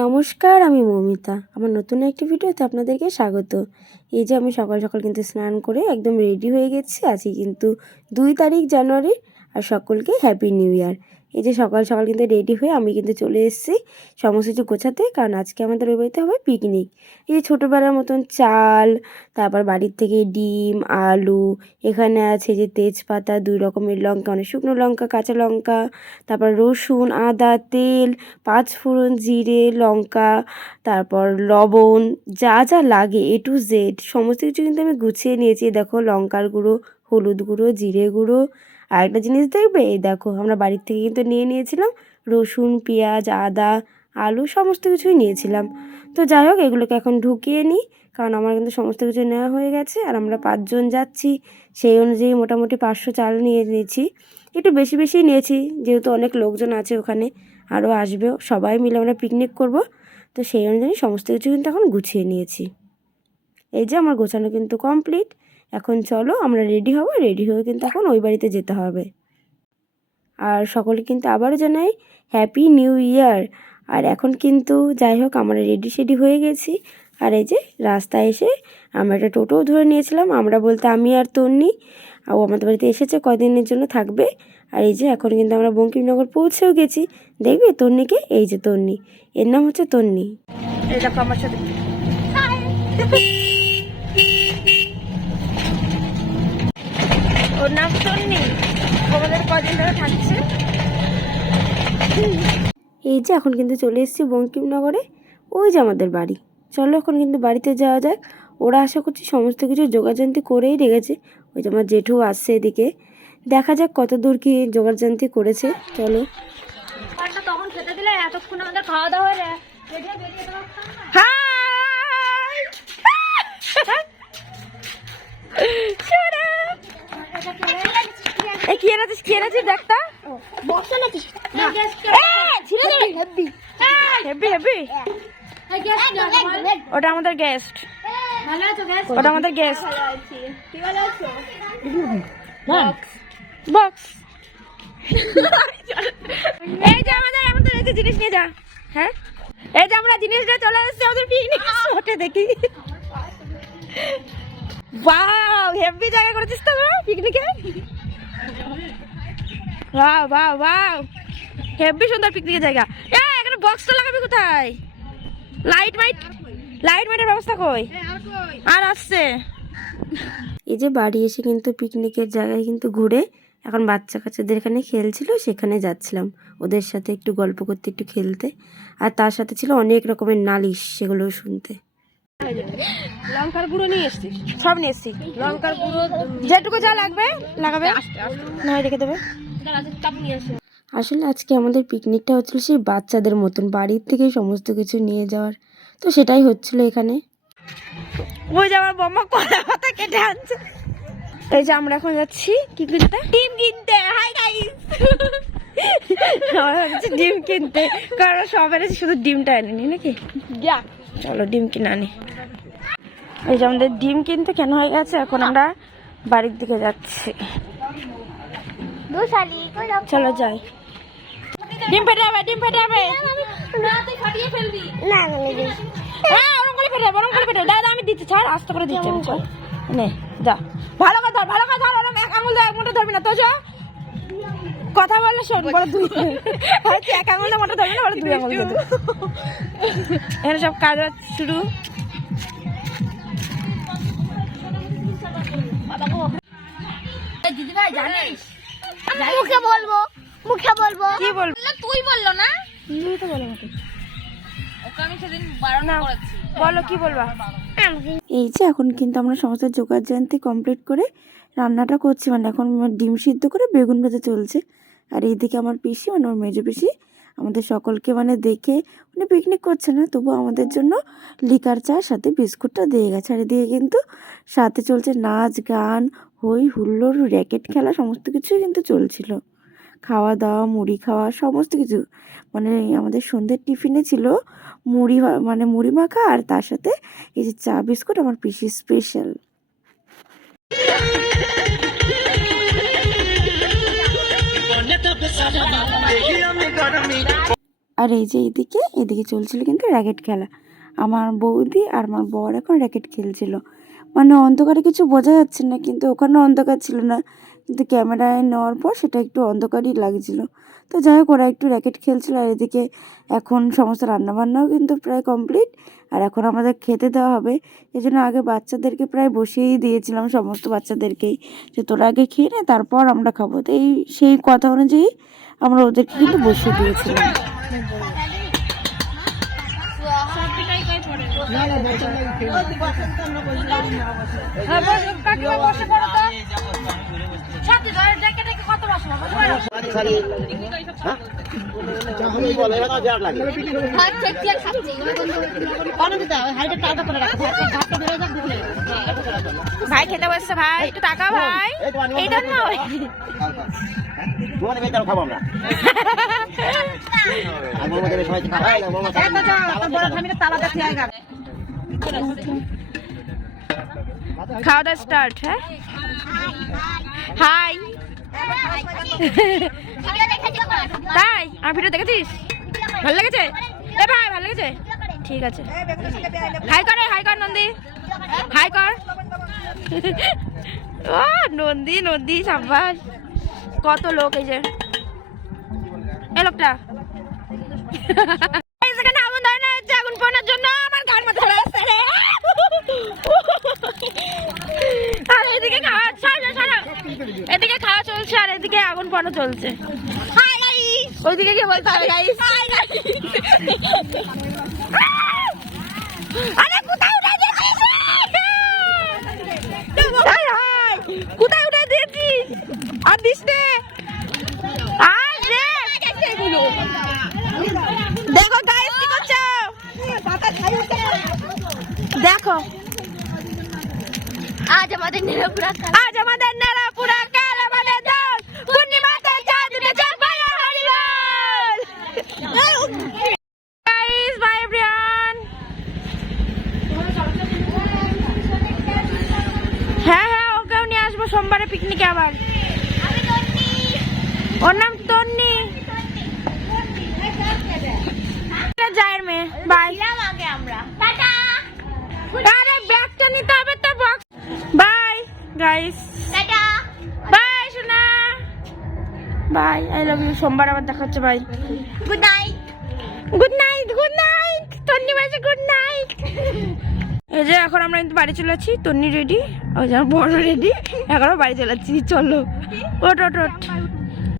নমস্কার, আমি মৌমিতা। আমার নতুন একটি ভিডিওতে আপনাদেরকে স্বাগত। এই যে আমি সকাল সকাল কিন্তু স্নান করে একদম রেডি হয়ে গেছি। আজকে কিন্তু 2 তারিখ জানুয়ারি, আর সকলকে হ্যাপি নিউ ইয়ার। এই যে সকাল সকাল কিন্তু রেডি হয়ে আমি কিন্তু চলে এসেছি সমস্ত কিছু গোছাতে, কারণ আজকে আমাদের ওই বাড়িতে হবে পিকনিক। এই যে ছোটোবেলার মতন চাল, তারপর বাড়ির থেকে ডিম, আলু, এখানে আছে যে তেজপাতা, 2 রকমের লঙ্কা, মানে শুকনো লঙ্কা, কাঁচা লঙ্কা, তারপর রসুন, আদা, তেল, 5 ফোড়ন, জিরে, লঙ্কা, তারপর লবণ, যা যা লাগে A to Z সমস্ত কিছু কিন্তু আমি গুছিয়ে নিয়েছি। দেখো, লঙ্কার গুঁড়ো, হলুদ গুঁড়ো, জিরে গুঁড়ো। আর একটা জিনিস দেখবে, এই দেখো, আমরা বাড়ির থেকে কিন্তু নিয়েছিলাম রসুন, পেঁয়াজ, আদা, আলু, সমস্ত কিছুই নিয়েছিলাম। তো যাই হোক, এগুলোকে এখন ঢুকিয়ে নিই, কারণ আমার কিন্তু সমস্ত কিছু নেওয়া হয়ে গেছে। আর আমরা 5 জন যাচ্ছি, সেই অনুযায়ী মোটামুটি 500 চাল নিয়ে নিয়েছি। একটু বেশি বেশি নিয়েছি, যেহেতু অনেক লোকজন আছে ওখানে, আরও আসবেও, সবাই মিলে আমরা পিকনিক করব। তো সেই অনুযায়ী সমস্ত কিছু কিন্তু এখন গুছিয়ে নিয়েছি। এই যে আমার গোছানো কিন্তু কমপ্লিট। এখন চলো আমরা রেডি হব, রেডি হয়ে কিন্তু এখন ওই বাড়িতে যেতে হবে। আর সকলে কিন্তু আবারও জানাই হ্যাপি নিউ ইয়ার। আর এখন কিন্তু যাই হোক, আমরা রেডি হয়ে গেছি। আর এই যে রাস্তায় এসে আমরা একটা টোটোও ধরে নিয়েছিলাম, আমরা বলতে আমি আর তন্নি। আর ও আমাদের বাড়িতে এসেছে, কদিনের জন্য থাকবে। আর এই যে এখন কিন্তু আমরা বঙ্কিমনগর পৌঁছেও গেছি। দেখবে তন্নিকে, এই যে তন্নি, এর নাম হচ্ছে তন্নি। এই দেখো আমার সাথে, ওর নাম তন্নি, আমাদের কদিন ধরে থাকছে। এই যে এখন কিন্তু চলে এসেছি বঙ্কিমনগরে, ওই যে আমাদের বাড়ি। চলো এখন কিন্তু বাড়িতে যাওয়া যাক। ওরা আশা করছি সমস্ত কিছু জোগাড়যন্ত্র করেই রেখেছে। ওই যে আমার জেঠু আসছে এদিকে, দেখা যাক কত দূর কি জোগাড়যন্ত্র করেছে। চলো, তখন খেতে দিলে এতক্ষণ আমাদের খাওয়া দাওয়া হয়ে যায়। কি এনেছিস দেখতা, ওটা আমাদের গেস্ট, ওটা আমাদের গেস্ট বক্স। এই যে আমাদের এই যে জিনিস নিয়ে যা। হ্যাঁ, এই যে আমরা জিনিসটা চলে আসছে আমাদের পিকনিক স্পটে। দেখি, ওয়াও, হেভি জায়গা করেছিস তো পিকনিকে। ওয়াও ওয়াও ওয়াও, হেভি সুন্দর পিকনিকের জায়গা। এখানে বক্সটা লাগাবি কোথায়? লাইটের ব্যবস্থা কই? আর আসছে। এই যে বাড়ি এসে কিন্তু পিকনিকের জায়গায় কিন্তু ঘুরে এখন বাচ্চা কাচ্চাদের এখানে খেলছিল, সেখানে যাচ্ছিলাম ওদের সাথে একটু গল্প করতে, একটু খেলতে। আর তার সাথে ছিল অনেক রকমের নালিশ, সেগুলো শুনতে। লঙ্কার গুঁড়ো নিয়ে এসছিস? সব নিয়ে এসছি। লঙ্কার গুঁড়ো যেটুকু যা লাগবে লাগাবে, না রেখে দেবে। আসলে আজকে আমাদের পিকনিকটা হচ্ছিল সেই বাচ্চাদের মতন, বাড়ির থেকেই সমস্ত কিছু নিয়ে যাওয়ার। তো সেটাই হচ্ছিল এখানে। ওই যে আমার বম্মা কলা পাতা কেটে আনছে। এই যে আমরা এখন যাচ্ছি কি কিনতে? ডিম কিনতে। হাই গাইস, আমরা যাচ্ছি ডিম কিনতে, কারণ সব এনেছি, শুধু ডিমটা এনেনি নাকি। চলো ডিম কিনে আনি। এই যে আমাদের ডিম কিনতে কেন হয়ে গেছে, এখন আমরা বাড়ির দিকে যাচ্ছি। চলো যাই। ডিম ফেটে যাবে, ডিম ফেটে যাবে। হ্যাঁ, ওরকম করে ফেটে যাবে, ওরকম করে ফেটে। দাদা আমি দিচ্ছি, ছাড়, আস্তে করে দিচ্ছি আমি। চল নে, যা, ভালো করে ধর, ভালো করে ধর। ওরকম এক আঙুল এক মোটা ধরবি না তো। কথা বললে শোন, বড় 2 এক আঙুল মোটা ধরবি না, বড় 2 আঙুল দেবো। এখানে সব কাজ শুরু। দিদি ভাই জানিস, মুখে বলবো কি বলবো, তুই বললো না, তুই তো বলো আমাকে। ওকে আমি সেদিন বারণ করেছি, বলো কি বলবা। এই যে এখন কিন্তু আমরা সমস্ত জোগাড়যন্ত্র কমপ্লিট করে রান্নাটা করছি, মানে এখন ডিম সিদ্ধ করে বেগুন ভাজা চলছে। আর এইদিকে আমার পিসি, মানে আমার মেজো পিসি, আমাদের সকলকে মানে দেখে, মানে পিকনিক করছে না, তবু আমাদের জন্য লিকার চা সাথে বিস্কুটটা দিয়ে গেছে। আর এদিকে কিন্তু সাথে চলছে নাচ গান, হই হুল্লোড়, র্যাকেট খেলা, সমস্ত কিছুই কিন্তু চলছিল। খাওয়া দাওয়া, মুড়ি খাওয়া, সমস্ত কিছু। মানে আমাদের সন্ধ্যের টিফিনে ছিল মুড়ি, মানে মুড়ি মাখা, আর তার সাথে এই যে চা বিস্কুট, আমার পিসি স্পেশাল। আর এই যে এদিকে চলছিল কিন্তু র্যাকেট খেলা। আমার বৌদি আর আমার বর এখন র্যাকেট খেলছিল। মানে অন্ধকারে কিছু বোঝা যাচ্ছে না, কিন্তু ওখানেও অন্ধকার ছিল না, কিন্তু ক্যামেরায় নেওয়ার পর সেটা একটু অন্ধকারই লাগছিল। তো যাই হোক, ওরা একটু র্যাকেট খেলছিল। আর এদিকে এখন সমস্ত রান্নাবান্নাও কিন্তু প্রায় কমপ্লিট। আর এখন আমাদের খেতে দেওয়া হবে। এই জন্য আগে বাচ্চাদেরকে প্রায় বসিয়েই দিয়েছিলাম, সমস্ত বাচ্চাদেরকেই, যে তোরা আগে খেয়ে নে, তারপর আমরা খাবো। তো সেই কথা অনুযায়ী আমরা ওদেরকে কিন্তু বসিয়ে দিয়েছিলাম। ভাই খেতে বসছে, ভাই একটু টাকা, ভাই এই জন্য খাবো আমরা। খাওয়া দাওয়া স্টার্ট। হ্যাঁ, হাই। তাই আমার ভিডিও দেখেছিস? ভালো লেগেছে? এ ভাই ভালো লেগেছে? ঠিক আছে, হাই করে, হাই কর নন্দী, হাই কর। ও নন্দী, নন্দী সাব্বাস। কত লোক, এই যে এই লোকটা সেখানে আগুন ধরে হচ্ছে, আগুন পোড়ানোর জন্য আমার গান মাথা ধরে আসছে রে। আর এদিকে খাওয়া, এদিকে খাওয়া চলছে আর এদিকে আগুন পোড়ানো চলছে। হাই গাইস, ওইদিকে কি বলতে হবে গাইস? আরে কোথায় উঠে দিয়েছিস? কোথায় উঠে দিয়েছিস? আর দিস নে। দেখো গাইস কি করছো, দেখো। আজ আমাদের নেড়াপুরা কাল, আমাদের দল পূর্ণিমাতে চাঁদ উঠেছে, ভাই হরি বল। Guys bye everyone. হ্যাঁ হ্যাঁ, ওকেও নিয়ে আসবো সোমবারে পিকনিকে আবার। ওর নাম তন্নি, জায়ের মেয়ে। বাই, আরে ব্যাগটা নিতে হবে তো, বক্স। বাই গাইস, বাই সোনা, বাই, আই লাভ ইউ। সোমবার আবার দেখা হচ্ছে, bye, good night, good night, good night. Tanni বলছে গুড নাইট। এই যে এখন আমরা কিন্তু বাড়ি চলে যাচ্ছি, তন্নি রেডি, ওই যে বড় রেডি, এখনো বাড়ি চলে যাচ্ছি। চলো, ওট ওট ওট।